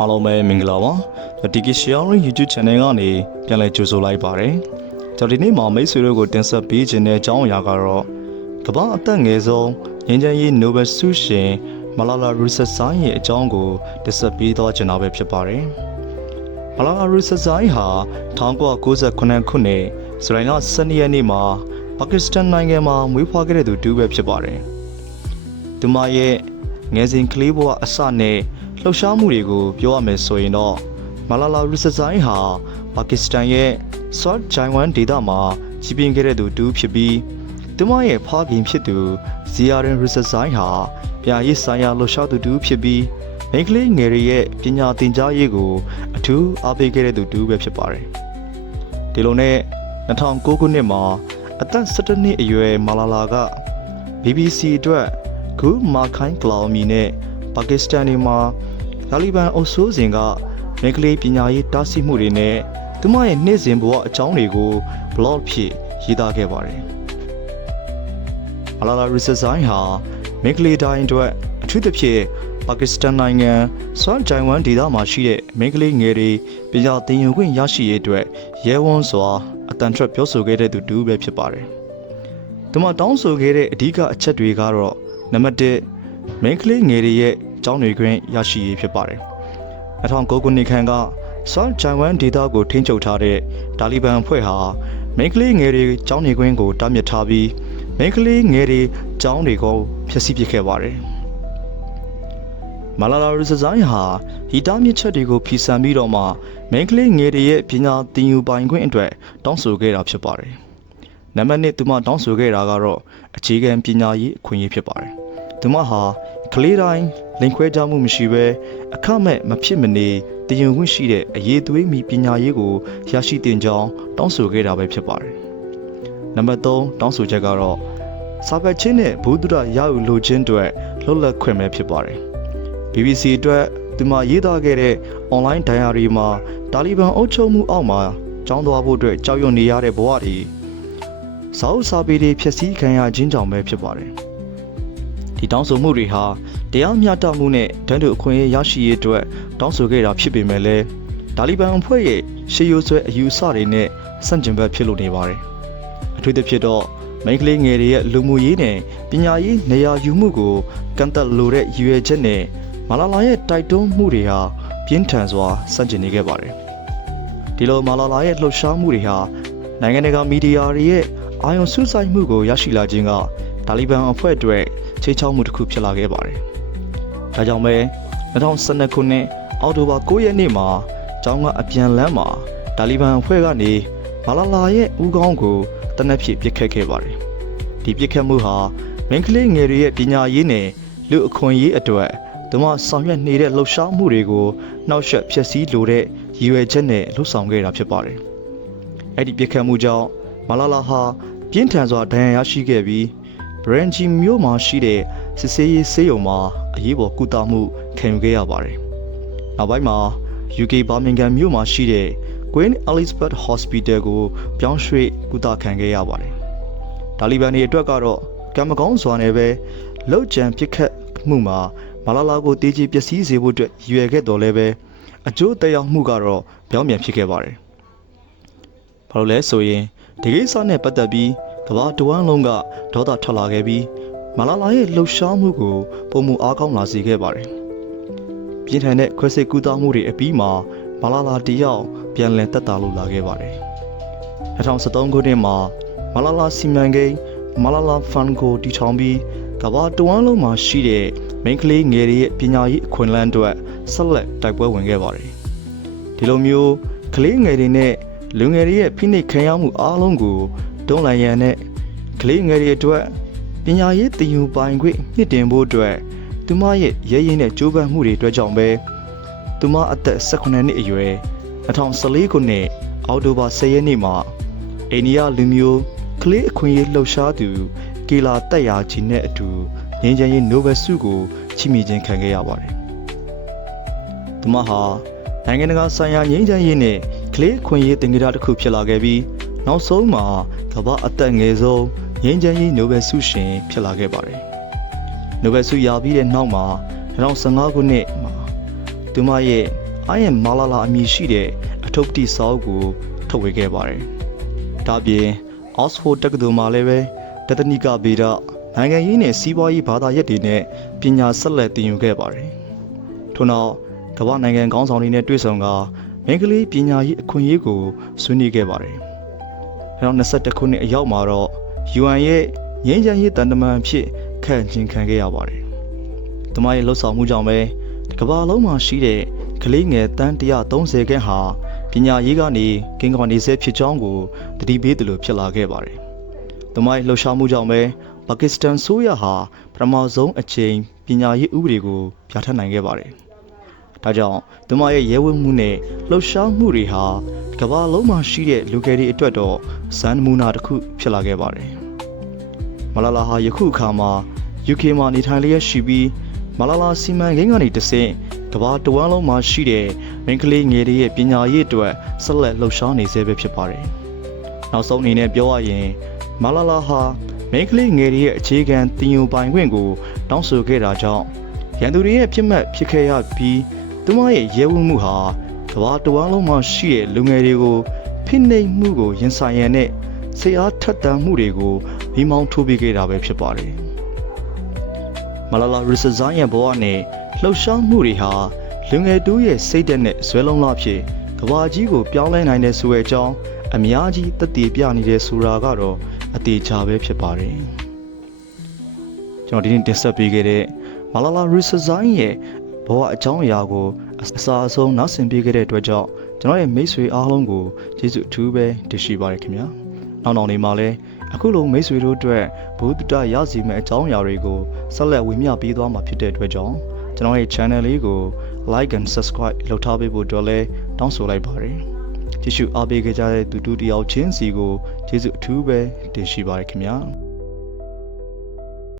အားလုံးပဲမင်္ဂလာပါဒီကရှောင်း YouTube Channel ကနေပြန်လည်ကြိုဆိုလိုက်ပါတယ်ကျွန်တော်ဒီနေ့မှာမိတ်ဆွေတို့ကိုတင်ဆက်ပေးခြင်းတဲ့အကြောင်းအရာကတော့ကမ္ဘာအသက်ငယ်ဆုံးငြိမ်းချမ်းရေး Nobel ဆုရှင်မလာလာရူဆက်ဇိုင်းရဲ့အကြောင်းကိုတင်ဆက်ပေးတော့ကျွန်တော်ပဲဖြစ်ပါတယ်မလာလာရူဆက်ဇိုင်းဟာ1998ခုနှစ်ဇူလိုင်လ12ရက်နေ့မှာပါကစ္စတန်နိုင်ငံမှာမွေးဖွားခဲ့တဲ့သူတူပဲဖြစ်ပါတယ်သူမရဲ့ငယ်စဉ်ကလေးဘဝအစနဲ့လှုပ်ရှားမှုတွေကိုပြောရမယ်ဆိုရင်တော့မလာလာရူဆက်ဇိုင်းဟာပါကစ္စတန်ရဲ့ဆော့ဂျိုင်ဝမ်ဒေသမှာကြီးပြင်းခဲ့တဲ့သူတူဖြစ်ပြီးသူမရဲ့ဖခင်ဖြစ်သူဇီယာရင်ရူဆက်ဇိုင်းဟာပြာရေးဆိုင်ရာလှုပ်ရှားသူတူဖြစ်ပြီးမိန်းကလေးငယ်တွေရဲ့ပညာသင်ကြားရေးကိုအထူးအားပေးခဲ့တဲ့သူတူပဲဖြစ်ပါတယ်ဒီလိုနဲ့2009ခုနှစ်မှာအသက်17နှစ်အရွယ်မလာလာက BBC အတွက်ဂူမာခိုင်းကလောင်မီနဲ့ပါကစ္စတန်နေမှာတာလီဘန်အုပ်စိုးစဉ်ကမိန်းကလေးပညာရေးတားဆီးမှုတွေနဲ့သူမရဲ့နေ့စဉ်ဘဝအကြောင်းတွေကိုဘလော့ဖြင့်ရေးသားခဲ့ပါတယ်မလာလာရူဆက်ဇိုင်းဟာမိန်းကလေးတိုင်းအတွက်အထူးသဖြင့်ပါကစ္စတန်နိုင်ငံဆွမ်ဂျိုင်ဝမ်ဒေသမှာရှိတဲ့မိန်းကလေးငယ်တွေပညာသင်ယူခွင့်ရရှိရေးအတွက်ရဲဝံ့စွာအတန်ထွက်ပြောဆိုခဲ့တဲ့သူတူပဲဖြစ်ပါတယ်။သူမတောင်းဆိုခဲ့တဲ့အဓိကအချက်တွေကတော့နံပါတ်1မိန်းကလေးငယ်တွေရဲ့ကျောင်းတွေခွင့်ရရှိရေးဖြစ်ပါတယ်။2009ခုနှစ်ခန့်ကဆွမ်ဂျိုင်ဝမ်ဒေသကိုထိန်းချုပ်ထားတဲ့တာလီဘန်အဖွဲ့ဟာမိန်းကလေးငယ်တွေကျောင်းတွေခွင့်ကိုတားမြစ်ထားပြီးမိန်းကလေးငယ်တွေကျောင်းတွေကိုဖျက်ဆီးပစ်ခဲ့ပါတယ်။မလာလာရူဆက်ဇိုင်းဟာဒီတားမြစ်ချက်တွေကိုဖီဆန်ပြီးတော့မှမိန်းကလေးငယ်တွေရဲ့ပညာသင်ယူပိုင်ခွင့်အတွက်တောင်းဆိုခဲ့တာဖြစ်ပါတယ်။နံပါတ်1သူမတောင်းဆိုခဲ့တာကတော့အခြေခံပညာရေးအခွင့်အရေးဖြစ်ပါတယ်။သူမဟာကလေးတိုင်းလိန်ခွဲခြားမှုမရှိဘဲအခမဲ့မဖြစ်မနေတည်ယူခွင့်ရှိတဲ့အရေးသွေးမီပညာရေးကိုရရှိတင်ကြောင်းတောင်းဆိုခဲ့တာပဲဖြစ်ပါတယ်။နံပါတ်3တောင်းဆိုချက်ကတော့စာပေချင်းနဲ့ဘုဒ္ဓရယူလိုခြင်းအတွက်လွတ်လပ်ခွင့်ပဲဖြစ်ပါတယ်။ BBC အတွက်သူမရေးသားခဲ့တဲ့ online diary မှာတာလီဘန်အုပ်ချုပ်မှုအောက်မှာကျောင်းသွားဖို့အတွက်ကြောက်ရွံ့နေရတဲ့ဘဝတွေစာအုပ်စာပေတွေဖျက်ဆီးခံရခြင်းကြောင့်ပဲဖြစ်ပါတယ်။ဒီတောင်းဆိုမှုတွေဟာတရားမျှတမှုနဲ့တန်းတူအခွင့်အရေးရရှိရေးအတွက်တောင်းဆိုခဲ့တာဖြစ်ပေမဲ့လည်းတာလီဘန်အဖွဲ့ရဲ့ရှေးရိုးဆွဲအယူအဆတွေနဲ့ဆန့်ကျင်ဘက်ဖြစ်လို့နေပါတယ်။အထူးသဖြင့်တော့မိန်းကလေးငယ်တွေရဲ့လူမှုရေးနဲ့ပညာရေးနေရာယူမှုကိုကန့်သတ်လိုတဲ့ရည်ရွယ်ချက်နဲ့မလာလာရဲ့တိုက်တွန်းမှုတွေဟာပြင်းထန်စွာဆန့်ကျင်နေခဲ့ပါတယ်။ဒီလိုမလာလာရဲ့လှုပ်ရှားမှုတွေဟာနိုင်ငံတကာမီဒီယာတွေရဲ့အာရုံစူးစိုက်မှုကိုရရှိလာခြင်းကတာလီဘန်အဖွဲ့အတွက်ခြိမ်းခြောက်မှုတစ်ခုဖြစ်လာခဲ့ပါတယ်။ဒါကြောင့်ပဲ2012ခုနှစ်အောက်တိုဘာ9ရက်နေ့မှာကျောင်းကအပြန်လမ်းမှာတာလီဘန်အဖွဲ့ကနေမလာလာရဲ့ဦးခေါင်းကိုတနက်ဖြန်ပစ်ခတ်ခဲ့ပါတယ်။ဒီပစ်ခတ်မှုဟာမိန်းကလေးငယ်တွေရဲ့ပညာရေးနဲ့လူအခွင့်အရေးအတွက်သူမဆောင်ရွက်နေတဲ့လှုပ်ရှားမှုတွေကိုနှောက်ယှက်ဖျက်ဆီးလိုတဲ့ရည်ရွယ်ချက်နဲ့လှုပ်ဆောင်ခဲ့တာဖြစ်ပါတယ်။အဲ့ဒီပြစ်ခတ်မှုကြောင့်မလာလာဟာပြင်းထန်စွာဒဏ်ရာရရှိခဲ့ပြီးဘရန်ဂျီမြို့မှာရှိတဲ့စစ်ဆေးရေးဆေးရုံမှာအရေးပေါ်ကုသမှုခံယူခဲ့ရပါတယ်။နောက်ပိုင်းမှာ UK ဘာမင်ဂမ်မြို့မှာရှိတဲ့ Queen Elizabeth Hospital ကိုပြောင်းရွှေ့ကုသခံခဲ့ရပါတယ်။တာလီဘန်တွေအတွက်ကတော့ကံမကောင်းစွာနဲ့ပဲလှုပ်ကြံပြစ်ခတ်မှုမှာမလာလာကိုတေးကြီးပျက်စီးစေဖို့အတွက်ရည်ရွယ်ခဲ့တော်လဲပဲအကျိုးသက်ရောက်မှုကတော့ပြောင်းပြန်ဖြစ်ခဲ့ပါတယ်။ဘာလို့လဲဆိုရင်ဒီကိစ္စနဲ့ပတ်သက်ပြီးကမ္ဘာတဝန်းလုံးကဒေါသထွက်လာခဲ့ပြီးမလာလာရဲ့လှုပ်ရှားမှုကိုပုံမှုအားကောင်းလာစေခဲ့ပါတယ်။ပြင်းထန်တဲ့ခွဲစိတ်ကူးသားမှုတွေအပြီးမှာမလာလာတယောက်ပြန်လည်တက်တာလို့လာခဲ့ပါတယ်။2013ခုနှစ်မှာမလာလာစီမံကိန်းမလာလာဖန်ကိုတည်ထောင်ပြီးကမ္ဘာတဝန်းလုံးမှာရှိတဲ့မိန်းကလေးငယ်တွေရဲ့ပညာရေးအခွင့်အလမ်းတွေဆက်လက်တိုက်ပွဲဝင်ခဲ့ပါတယ်။ဒီလိုမျိုးကလေးငယ်တွေနဲ့လူငယ်တွေရဲ့ဖိနှိပ်ခံရမှုအားလုံးကိုတွန်းလှန်ရန်နဲ့ကလေးငယ်တွေအတွက်ပညာရေးသင်ယူပိုင်ခွင့်မြင့်တင်ဖို့အတွက်သူမရဲ့ရဲရင်တဲ့ကြိုးပမ်းမှုတွေအတွက်ကြောင့်ပဲသူမအသက်18နှစ်အရွယ်2014ခုနှစ်အောက်တိုဘာ10ရက်နေ့မှာအိန္ဒိယလူမျိုးကလေးအခွင့်အရေးလှုပ်ရှားသူကီလာတက်ယာဂျီနဲ့အတူငြိမ်းချမ်းရေးနိုဘယ်ဆုကိုချီးမြှင့်ခြင်းခံခဲ့ရပါတယ်။သူမဟာနိုင်ငံတကာဆိုင်ရာငြိမ်းချမ်းရေးနဲ့ကလေးခွင့်ရေးတင်ကြတာတစ်ခုဖြစ်လာခဲ့ပြီးနောက်ဆုံးမှာကမ္ဘာအသက်ငယ်ဆုံးငြိမ်းချမ်းရေးနိုဘယ်ဆုရှင်ဖြစ်လာခဲ့ပါတယ်။နိုဘယ်ဆုရပြီးတဲ့နောက်မှာ2015ခုနှစ်မှာသူမရဲ့ I am Malala အမည်ရှိတဲ့အထုပ်တိစာအုပ်ကိုထုတ်ဝေခဲ့ပါတယ်။ဒါပြင် Oxford တက္ကသိုလ်မှာလည်းပဲတသနိကဗေဒနိုင်ငံရေးနဲ့စီးပွားရေးဘာသာရပ်တွေနဲ့ပညာဆက်လက်သင်ယူခဲ့ပါတယ်။ထို့နောက်ကမ္ဘာနိုင်ငံခေါင်းဆောင်တွေနဲ့တွေ့ဆုံကမင်္ဂလိပညာရေးအခွင့်အရေးကိုဆွေးနွေးခဲ့ပါတယ်။2021ခုနှစ်အရောက်မှာတော့ UN ရဲ့ငြိမ်းချမ်းရေးတန်တမန်ဖြစ်ခန့်ကျင်ခံခဲ့ရပါတယ်။တမရဲ့လှုပ်ဆောင်မှုကြောင့်ပဲကမ္ဘာလုံးမှာရှိတဲ့ကလေးငယ်တန်း130ခန့်ဟာပညာရေးကနေကင်းကွာနေဆဲဖြစ်ကြောင်းကိုတတိပေးတယ်လို့ဖြစ်လာခဲ့ပါတယ်။တမရဲ့လှုပ်ရှားမှုကြောင့်ပဲပါကစ္စတန်ဆိုရဟာပထမဆုံးအကြိမ်ပညာရေးဥပဒေကိုပြဋ္ဌာန်းနိုင်ခဲ့ပါတယ်။ဒါကြောင့်တမရဲ့ရဲဝံ့မှုနဲ့လှုပ်ရှားမှုတွေဟာကမ္ဘာလုံးမှာရှိတဲ့လူငယ်တွေအတွက်တော့စံနမူနာတစ်ခုဖြစ်လာခဲ့ပါတယ်။မလာလာဟာယခုအခါမှာ UK မှာနေထိုင်လျက်ရှိပြီးမလာလာစီမံကိန်းကနေတဆင့်ကမ္ဘာတဝန်းလုံးမှာရှိတဲ့မိန်းကလေးငယ်တွေရဲ့ပညာရေးအတွက်ဆက်လက်လှုပ်ရှားနေဆဲပဲဖြစ်ပါတယ်။နောက်ဆုံးအနေနဲ့ပြောရရင်မလာလာဟာမိန်းကလေးငယ်တွေရဲ့အခြေခံသင်ယူပိုင်ခွင့်ကိုတောင်းဆိုခဲ့တာကြောင့်ရန်သူတွေရဲ့ဖြစ်မှတ်ဖြစ်ခဲ့ရပြီးသူမရဲ့ရဲဝံ့မှုဟာကမ္ဘာတဝန်းလုံးမှာရှိတဲ့လူငယ်တွေကိုဖိနှိပ်မှုကိုရင်ဆိုင်ရတဲ့စိတ်အားထက်သန်မှုတွေကိုမိမောင်းထိုးပေးခဲ့တာပဲဖြစ်ပါတယ်။မလာလာရီဆဇိုင်းရဲ့ဘဝနဲ့လှုပ်ရှားမှုတွေဟာလူငယ်တူရဲ့စိတ်ဓာတ်နဲ့ဇွဲလုံးလားဖြစ်ကဘာကြီးကိုပြောင်းလဲနိုင်တဲ့ဆိုတဲ့အကြောင်းအများကြီးသက်သေပြနေတဲ့ဆိုတာကတော့အသေးချာပဲဖြစ်ပါတယ်ကျွန်တော်ဒီနေ့တင်ဆက်ပေးခဲ့တဲ့မလာလာရီဆဇိုင်းရဲ့ဘဝအကြောင်းအရာကိုအစားအဆုံးနားဆင်ပေးခဲ့တဲ့အတွက်ကြောင့်ကျွန်တော်ရဲ့မိတ်ဆွေအားလုံးကိုကျေးဇူးအထူးပဲတင်ရှိပါတယ်ခင်ဗျာနောက်နေမှာလဲအခုလိုမိတ်ဆွေတို့အတွက်ဘုဒ္ဓတရစီမဲ့အကြောင်းအရာတွေကိုဆက်လက်ဝေမျှပေးသွားမှာဖြစ်တဲ့အတွက်ကြောင့်ကျွန်တော်ရဲ့ channel လေးကို like and subscribe လုပ်ထားပေးဖို့အတွက်လည်းတောင်းဆိုလိုက်ပါတယ်ကြည့်ရှုအားပေးကြတဲ့သူတို့တယောက်ချင်းစီကိုကျေးဇူးအထူးပဲတင်ရှိပါတယ်ခင်ဗျာ